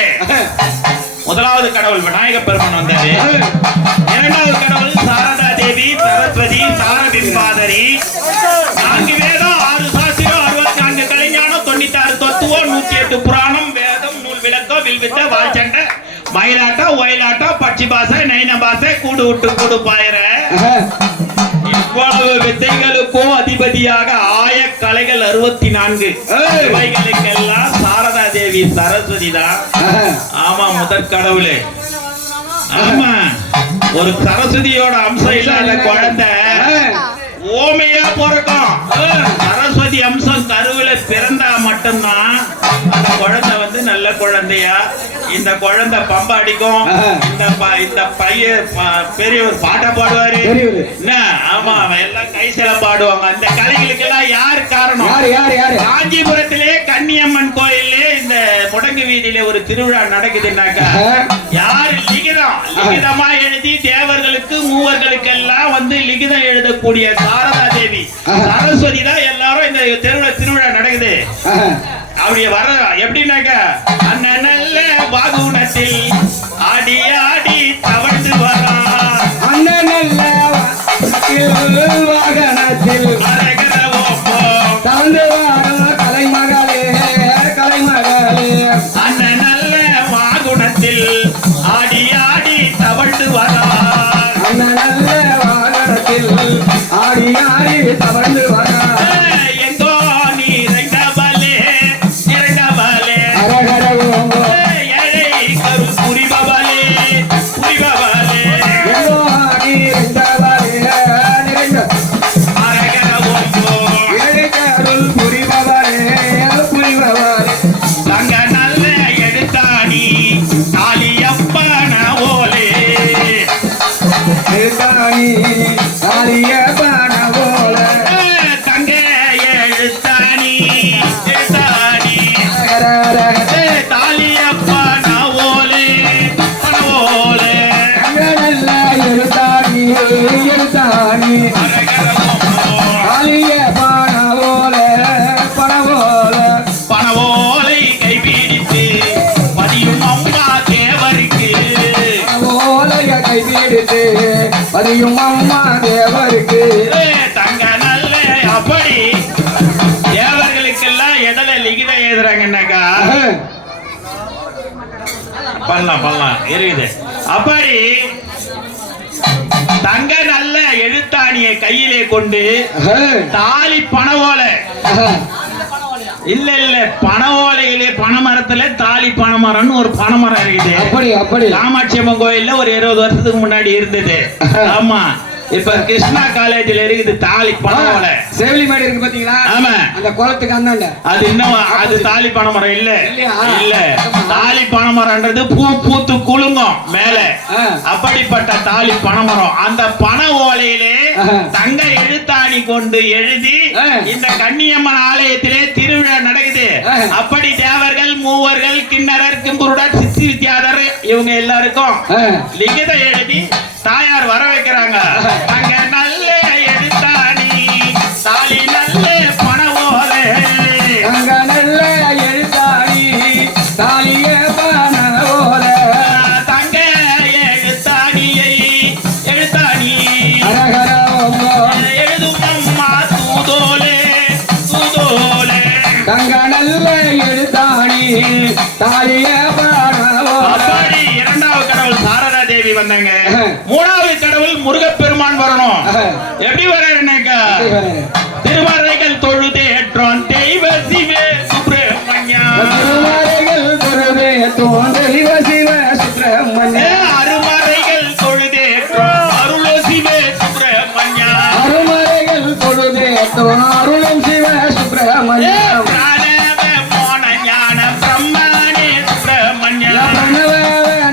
கடவுளே. முதலாவது கடவுள் விநாயக பெருமான் வந்தாரு. இரண்டாவது கடவுள் சாரதா தேவி, சரஸ்வதி, சாரபிம்பாதரி. 4 வேதம், 6 சாஸ்திரம், 64 கலைஞானம், 96 தத்துவம், 108 புராணம், வேதம், நூல் விளக்கம், வில்வித்த, வாய்ச்சண்டை, மயிலாட்டம், ஒயிலாட்டம், பட்சி பாசை, நைன பாசை, கூடு விட்டு கூடு பாயிர இவ்வளவு வித்தைகளுக்கும் அதிபதியாக ஆயக்கலைகள் 64. இவைகளுக்கெல்லாம் சாரதா தேவி சரஸ்வதி தான். ஆமா, முதற் கடவுளே. ஆமா, ஒரு சரஸ்வதியோட அம்சம் இல்லாத குழந்தை ஓமையா பிறக்கும். சரஸ்வதி அம்சம் கருவில பிறந்தா மட்டும்தான் அந்த குழந்தை நல்ல குழந்தையா. இந்த குழந்தை பம்பா அடிக்கும். இந்த பையன் பெரியவர் பாட்டை பாடுவாரு. ஆமா, எல்லாம் கைசில பாடுவாங்க. அந்த கலைகளுக்கு எல்லாம் யாரு காரணம்? காஞ்சிபுரத்திலே கன்னியம்மன் கோயிலே இந்த முடங்கு வீதியில ஒரு திருவிழா நடக்குதுன்னாக்கா யாரு லிகிதமா எழுதி தேவர்களுக்கு மூவர்களுக்கு எல்லாம் லிகிதம் எழுதக்கூடிய சாரதா தேவி சரஸ்வதி தான். எல்லாரும் இந்த திருவிழா நடக்குது. அப்படி வர எப்படின்னாக்க அண்ணன் பாகுணத்தில் ஆடி ஆடி தவழ்ந்து வரா அண்ணன் வாகனத்தில் தவழ்ந்து வரா கலைமகளே கலைமகளே அண்ணன் நல்ல வாகுணத்தில் ஆடி ஆடி தவழ்ந்து வரா அண்ணன் நல்ல வாகனத்தில் ஆடி ஆடி தவழ்ந்து வரா பதியும் அம்மா தேவருக்கு தங்க நல்ல. அப்படி தேவர்களுக்கெல்லாம் எதில் லிகிதம் எழுதுறாங்கன்னாக்கா பண்ணலாம் இருக்குது. அப்படி தங்க நல்ல எழுத்தாணியை கையிலே கொண்டு தாலி பணவோல இல்ல பணவோலையிலே பனைமரத்துல தாலி பனைமரம்னு ஒரு பனைமரம் இருக்குது. அப்படி காமாட்சி அம்மன் கோயில்ல ஒரு 20 வருஷத்துக்கு முன்னாடி இருந்தது. ஆமா, இப்ப கிருஷ்ணா காலேஜ்ல இருக்குது தாலி பனைமரம். சேவலி மாடு இருக்கு பாத்தீங்களா? ஆமா, அந்த குளத்துக்கு அந்தாண்ட அது இன்னும் அது தாலி பனைமரம் இல்ல தாலி பனைமரம்ன்றது பூ பூத்து குலுங்கும் மேல. அப்படிப்பட்ட தாலி பனைமரம் அந்த பனை ஓலையிலே தங்க எழுத்தாணி கொண்டு எழுதி இந்த கன்னியம்மன் ஆலயத்திலே திருவிழா நடக்குது. அப்படி தேவர்கள் மூவர்கள் கிண்ணறர் கிம்புருடர் சித்தி வித்யாதர் இவங்க எல்லாருக்கும் லிகிதம் எழுதி தாயார் வர வைக்கிறாங்க. அங்க நல்ல எழுத்தாணி தாலி நல்ல பணவோலை அங்க நல்ல எழுத்தாணி தாலிய பணவோலை தங்க எழுத்தாணியை எழுத்தாணி எழுதும் அம்மா தூதோலே தூதோலே தங்க நல்ல எழுத்தாணி தாலிய பணவோலை. இரண்டாவது கடவுள் சாரதா தேவி வந்தாங்க. மூணாவது கடவுள் முருகப்பெருமான் வரணும். எப்படி வர்றாருன்னாக்கா திருமறைகள் தொழுதேற்றோன் தெய்வ சிவ சுப்பிரமணியா திருமறைகள் தொழுதேற்றோன் தெய்வ சிவ சுப்பிரமணியா அருமறைகள் தொழுதேற்றோன் அருள சிவ சுப்பிரமணியா அருமறைகள் தொழுதேற்றோன் அருளும் சிவ சுப்பிரமணியா பிரணவ மோன ஞான பிரம்மணே சுப்பிரமணியா பிரணவ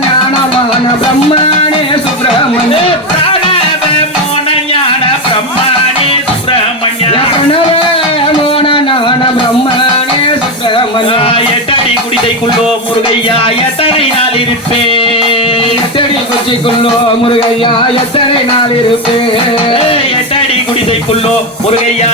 ஞானமான பிரம்மணே சுப்பிரமணியா பிரணவ மோன ஞான பிரம்மணே சுப்பிரமணியா பிரணவ மோன ஞான பிரம்மணே சுப்பிரமணியா எட்டடி குடிசைக்குள்ளோ முருகையா எத்தனை நாள் இருப்பேன் எட்டடி குடிசைக்குள்ளோ முருகையா எத்தனை நாள் இருப்பேன் எட்டடி குடிசைக்குள்ளோ முருகையா